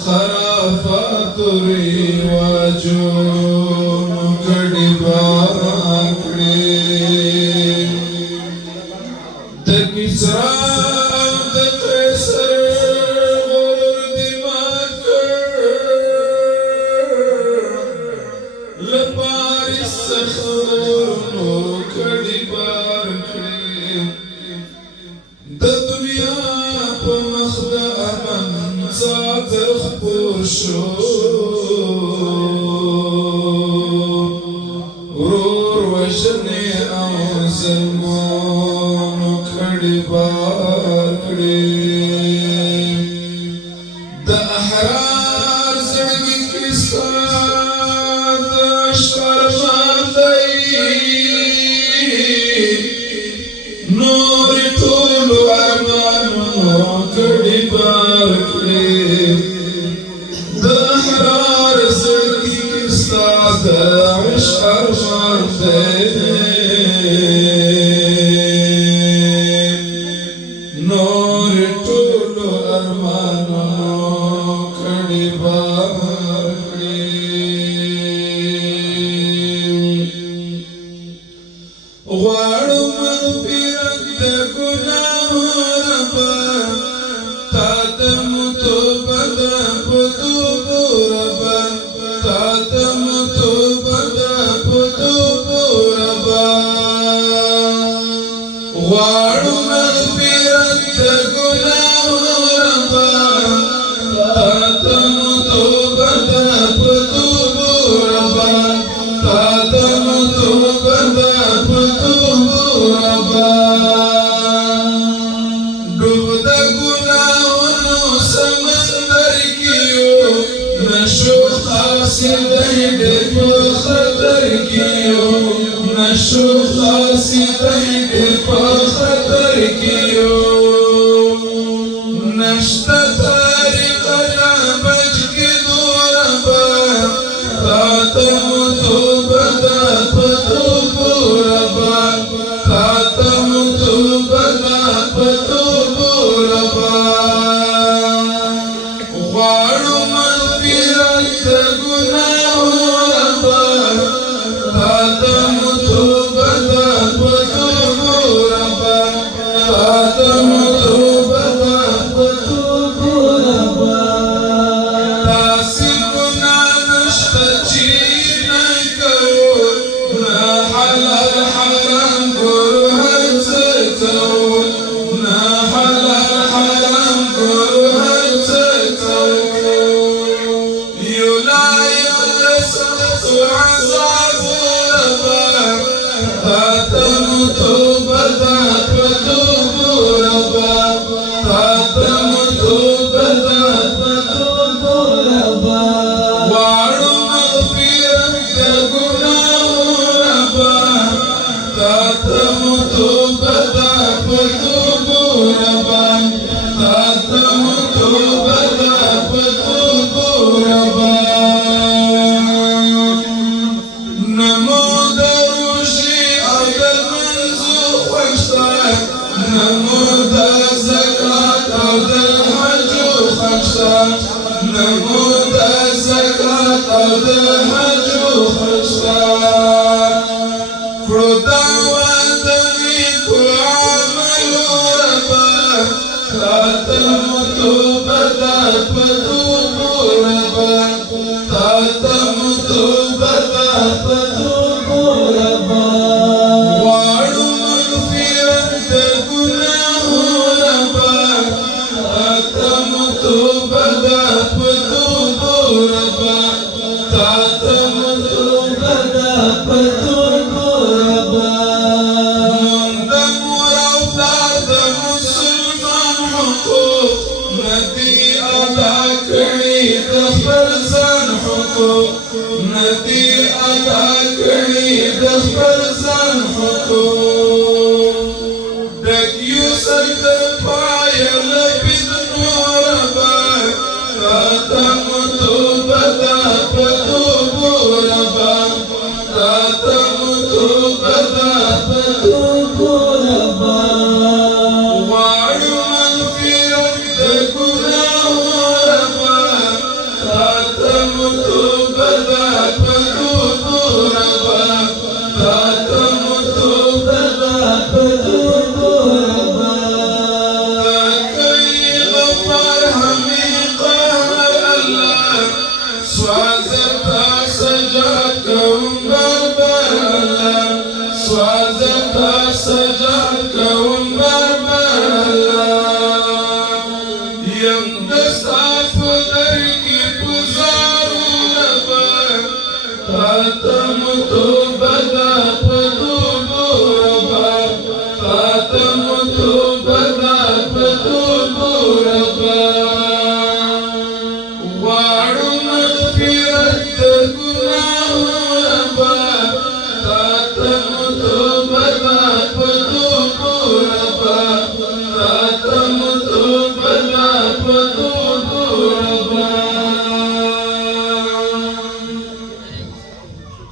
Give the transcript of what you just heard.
خرافات رواجونو کڑی باکڑی د کسرا او د قیصر غرور دی مات کړ لپاریس خبرونو کڑی باکڑی د دنیا په مخ د امن څادر خپور شو ورور وژنې او ظلمونو کړي بار کړي د احرار زړګي کې ستا د عشق ارمان دی نور ټولو ارمانونو کړي بار کړي د احرار زړګي کې ستا د عشق ارمان دی نور ټولو ارمانونو کړي بار کړي غواړو مغفرت د ګناهونو ربا تا د متوبه د پتوبو ربا تا د متوبه د پتوبو ربا غواړو مغفرت د ګناهونو ربا تا د متوبه د پتوبو ربا تا د متوبه د پتوبو ربا ډوب د ګناهونو سمندر کې یو نشو خاصیدای ډېر په خطر کې یو نشو خاصیدای ډېر په خطر کې یو نشته طریقه نه بچ کېدو ربا تا ته متوبه ده په توبو ربا تا ته متوبه ده په توبو ربا غواړو مغفرت د ګناهونو ربا تا ته متوبه ده په توبو ربا تا ته متوبه ده په توبو ربا داسې ګناه نشته چې نه کوو نه حلال حرام ګورو هر څه کوو نه حلال حرام ګورو هر څه کوو یو لا یو د سختو عذابو ربا تا ته متوبه ده په توبو ربا تا ته متوبه ده په توبو ربا غواړو مغفرت د ګناهونو ربا تا ته متوبه ده په توبو ربا تا ته متوبه ده په توبو ربا نمو د روژې او د لمانځو خوښ شه نمو د زکات او د حجو خوښ شه نمو د زکات او د حجو خوښ شه کړو دعوه د نیکو عملو ربا تا ته متوبه ده په توبو ربا تا ته متوبه ده په توبو ربا غواړو مغفرت د ګناهونو ربا تا ته متوبه ده په توبو ربا تا ته متوبه ده په توبو ربا مونږ د مور او پلار د مسلمان حقوق ندي ادا کړي د خپل ځان حقوق ندي ادا کړي د خپل ځان حقوق ډک یو سر د پایه له بدنو ربا تا ته